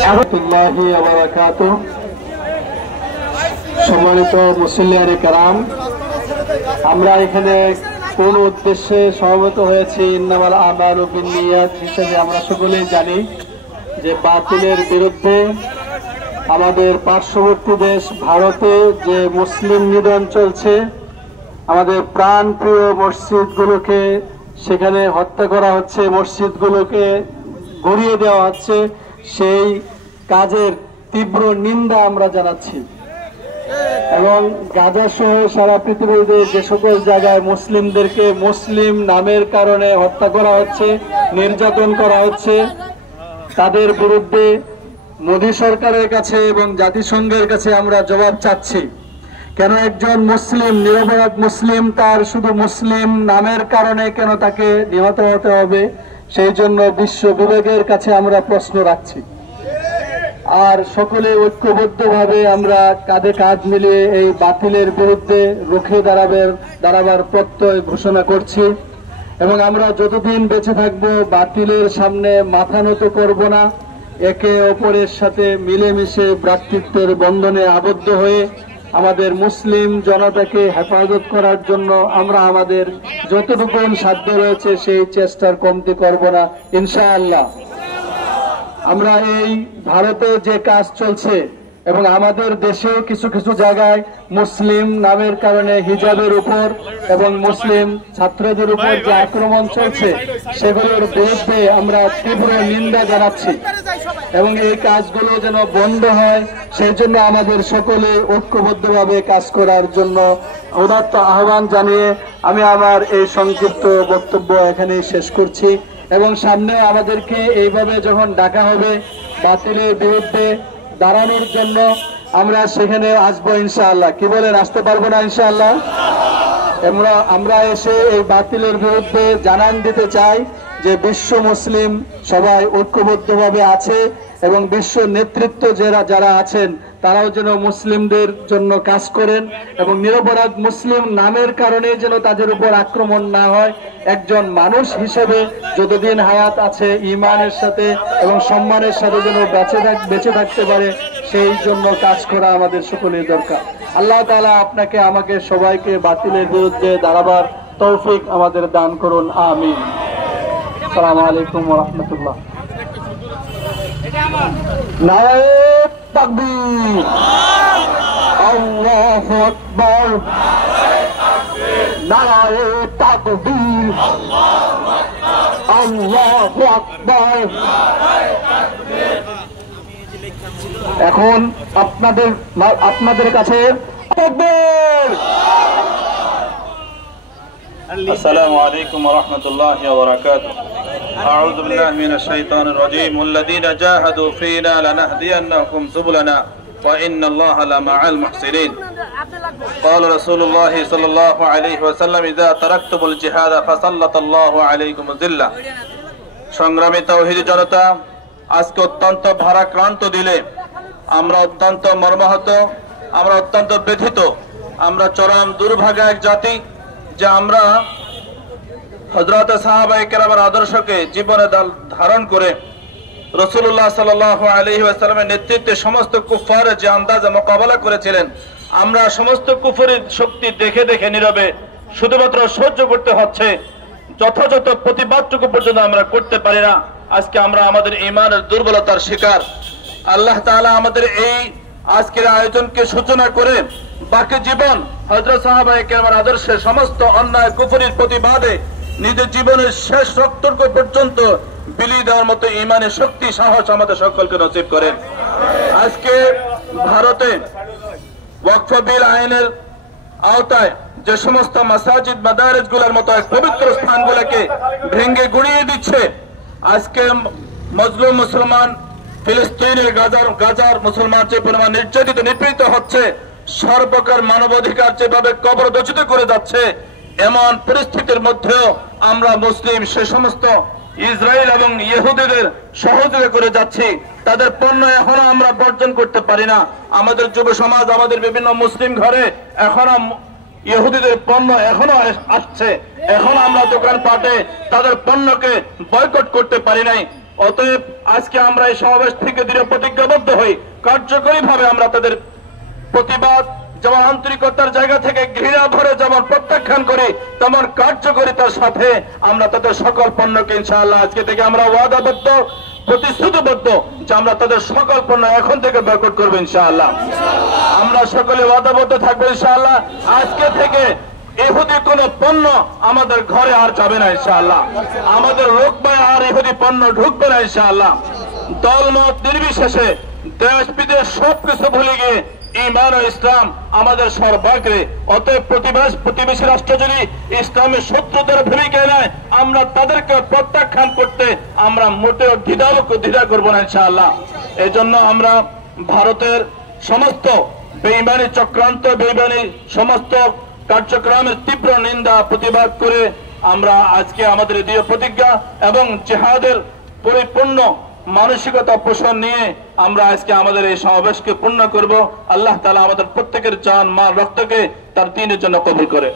রাহমাতুল্লাহি ওয়া বারাকাতুহু। সম্মানিত মুসল্লিয়ানে কেরাম, আমরা এখানে কোন উদ্দেশ্যে সমবেত হয়েছি, ইন্নামাল আমালু বিন্নিয়াত হিসেবে আমরা সকলেই জানি যে বাতিলের বিরুদ্ধে আমাদের পার্শ্ববর্তী দেশ ভারতে যে মুসলিম নিধন চলছে, আমাদের প্রাণপ্রিয় মসজিদগুলোকে সেখানে হত্যা করা হচ্ছে, মসজিদগুলোকে গড়িয়ে দেওয়া হচ্ছে, সেই কাজের তীব্র নিন্দা আমরা জানাচ্ছি। এবং গাজা সহ সারা পৃথিবীতে যে সকল জায়গায় মুসলিমদেরকে মুসলিম নামের কারণে হত্যা করা হচ্ছে, নির্যাতন করা হচ্ছে, তাদের বিরুদ্ধে মোদী সরকারের কাছে এবং জাতিসংঘের কাছে আমরা জবাব চাচ্ছি। কেন একজন মুসলিম, নিরপরাধ মুসলিম, তার শুধু মুসলিম নামের কারণে কেন তাকে নিহত হতে হবে? সেই জন্য বিশ্ব বিবেকের কাছে আমরা প্রশ্ন রাখছি। আর সকলে ঐক্যবদ্ধভাবে আমরা কাঁধে কাঁধ মিলিয়ে এই বাতিলের বিরুদ্ধে রুখে দাঁড়াবার প্রত্যয় ঘোষণা করছি। এবং আমরা যতদিন বেঁচে থাকবো বাতিলের সামনে মাথা নত করব না। একে অপরের সাথে মিলেমিশে ভ্রাতৃত্বের বন্ধনে আবদ্ধ হয়ে আমাদের মুসলিম জনতাকে হেফাজত করার জন্য আমরা আমাদের যতটুকু সাধ্য রয়েছে সেই চেষ্টার কমতি করব না ইনশাআল্লাহ। আমরা এই ভারতে যে কাজ চলছে এবং আমাদের দেশেও কিছু কিছু জায়গায় মুসলিম নামের কারণে হিজাবের উপর এবং মুসলিম ছাত্রদের উপর যে আক্রমণ চলছে, সেগুলোর বিরুদ্ধে আমরা তীব্র নিন্দা জানাচ্ছি এবং এই কাজগুলো যেন বন্ধ হয় সেই জন্য আমাদের সকলে ঐক্যবদ্ধভাবে কাজ করার জন্য উদাত্ত আহ্বান জানিয়ে আমি আমার এই সংক্ষিপ্ত বক্তব্য এখানেই শেষ করছি। এবং সামনে আমাদেরকে এইভাবে যখন ডাকা হবে বাতিলের বিরুদ্ধে দাঁড়ানোর জন্য, আমরা সেখানে আসবো ইনশাআল্লাহ। কি বলেন, আসতে পারবো না ইনশাআল্লাহ? আমরা এসে এই বাতিলের বিরুদ্ধে জানান দিতে চাই যে বিশ্ব মুসলিম সবাই ঐক্যবদ্ধভাবে আছে এবং বিশ্ব নেতৃত্ব যারা আছেন তারাও যেন মুসলিমদের জন্য কাজ করেন এবং নিরপরাধ মুসলিম নামের কারণে যেন তাদের উপর আক্রমণ না হয়। একজন মানুষ হিসেবে যতদিন হায়াত আছে ঈমানের সাথে এবং সম্মানের সাথে যেন বেঁচে থাকতে পারে, সেই জন্য কাজ করা আমাদের সকলের দরকার। আল্লাহ তাআলা আপনাকে আমাকে সবাইকে বাতিলের বিরুদ্ধে দাঁড়াবার তৌফিক আমাদের দান করুন, আমিন। আসসালামু আলাইকুম ওয়া রাহমাতুল্লাহ। নারে তাকবীর, আল্লাহু আকবার, নারে তাকবীর, আল্লাহু আকবার। এখন আপনাদের কাছে তাকবীর। السلام عليكم ورحمة الله وبركاته. أعوذ بالله من الشيطان الرجيم. والذين جاهدوا فينا لنهدينهم سبلنا وإن الله لمع المحسنين. قال رسول الله صلى الله عليه وسلم إذا تركتم الجهاد فسلط الله عليكم الذلة. সংগ্রামী তাওহীদি জনতা, আজকে অত্যন্ত ভারাক্রান্ত দিলে আমরা অত্যন্ত মর্মাহত, আমরা অত্যন্ত ব্যথিত, আমরা চরম দুর্ভাগা এক জাতি যে আমরা হযরত সাহাবায়ে কেরামের আদর্শকে জীবনে ধারণ করে রাসূলুল্লাহ সাল্লাল্লাহু আলাইহি ওয়াসাল্লামের নেতৃত্বে সমস্ত কুফফারের যে আন্দাজে মোকাবেলা করেছিলেন, আমরা সমস্ত কুফরের শক্তি দেখে দেখে নীরবে শুধুমাত্র সহ্য করতে হচ্ছে। যথাযথ প্রতিবাদটুকু পর্যন্ত আমরা করতে পারি না। আজকে আমরা আমাদের ঈমানের দুর্বলতার শিকার। আল্লাহ তাআলা আমাদের এই আজকের আয়োজনকে সূচনা করে বাকি জীবন হযরত সাহাবায়ে কেরামের আদর্শের সমস্ত অন্যায় কুফরির প্রতিবাদে নিজের জীবনের শেষ রক্তটুকু পর্যন্ত বিলিয়ে দেওয়ার মতো ঈমানের শক্তি সাহস আমাদের সকলকে নসিব করেন। আজকে ভারতে ওয়াকফ বিল আইনের আওতায় যে সমস্ত মাসাজিদ মাদারিসগুলোর মতো পবিত্র স্থানগুলোকে ভেঙে গুড়িয়ে দিচ্ছে, আজকে মজলুম মুসলমান ফিলিস্তিনের গাজার মুসলমান যে পরিমাণ নির্যাতিত নিপীড়িত হচ্ছে, সর্বপ্রকার মানবাধিকার যেভাবে কবরদোচিত করে যাচ্ছে, এমন পরিস্থিতির মধ্যেও আমরা মুসলিম সে সমস্ত ইসরায়েল এবং ইহুদিদের সহযোগিতা করে যাচ্ছি। তাদের পণ্য এখনো আমরা বর্জন করতে পারি না। আমাদের যুব সমাজ, আমাদের বিভিন্ন মুসলিম ঘরে এখনো ইহুদিদের পণ্য এখনো আসছে। এখন আমরা দোকানপাটে তাদের পণ্যকে বয়কট করতে পারি নাই। অতএব আজকে আমরা এই সমাবেশ থেকে দৃঢ় প্রতিজ্ঞাবদ্ধ হই কার্যকরীভাবে আমরা তাদের প্রতিবাদ যেমন আন্তরিকতার জায়গা থেকে ঘৃণা ভরে যেমন প্রত্যাখ্যান করি, তেমন কার্যকরিতার সাথে আমরা তাদের সকল পণ্যকে ইনশাআল্লাহ আজকে থেকে আমরা ওয়াদাবদ্ধ, প্রতিশ্রুতিবদ্ধ যে আমরা তাদের সকল পণ্য এখন থেকে বয়কট করবো ইনশাআল্লাহ। আমরা সকলে ওয়াদাবদ্ধ থাকবো ইনশাআল্লাহ। আজকে থেকে ইহুদি কোন পণ্য আমাদের ঘরে আর যাবে না ইনশাআল্লাহ। আমাদের রোগবায় আর ইহুদি পণ্য ঢুকবে না ইনশাআল্লাহ। দলমত নির্বিশেষে দেশ বিদেশ সবকিছু ভুলে গিয়ে ঈমান ও ইসলাম আমাদের সর্বাগ্রে। অতএব প্রতিবেশী রাষ্ট্র যদি ইসলামের শত্রুদের ভূমিকায় নেয়, আমরা তাদেরকে প্রত্যাখ্যান করতে আমরা মোটেও দ্বিধা করবো না ইনশাআল্লাহ। এই জন্য আমরা ভারতের সমস্ত বেঈমানি চক্রান্ত, বেঈমানি সমস্ত কার্যক্রমের তীব্র নিন্দা প্রতিবাদ করে আমরা আজকে আমাদের দৃঢ় প্রতিজ্ঞা এবং জিহাদের পরিপূর্ণ মানসিকতা পোষণ নিয়ে আমরা আজকে আমাদের এই সমাবেশকে পূর্ণ করব। আল্লাহ তাআলা আমাদের প্রত্যেকের জান মাল রক্তকে তার দ্বীনের জন্য কবুল করে।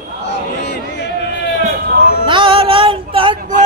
নারায়ণ তাকবীর।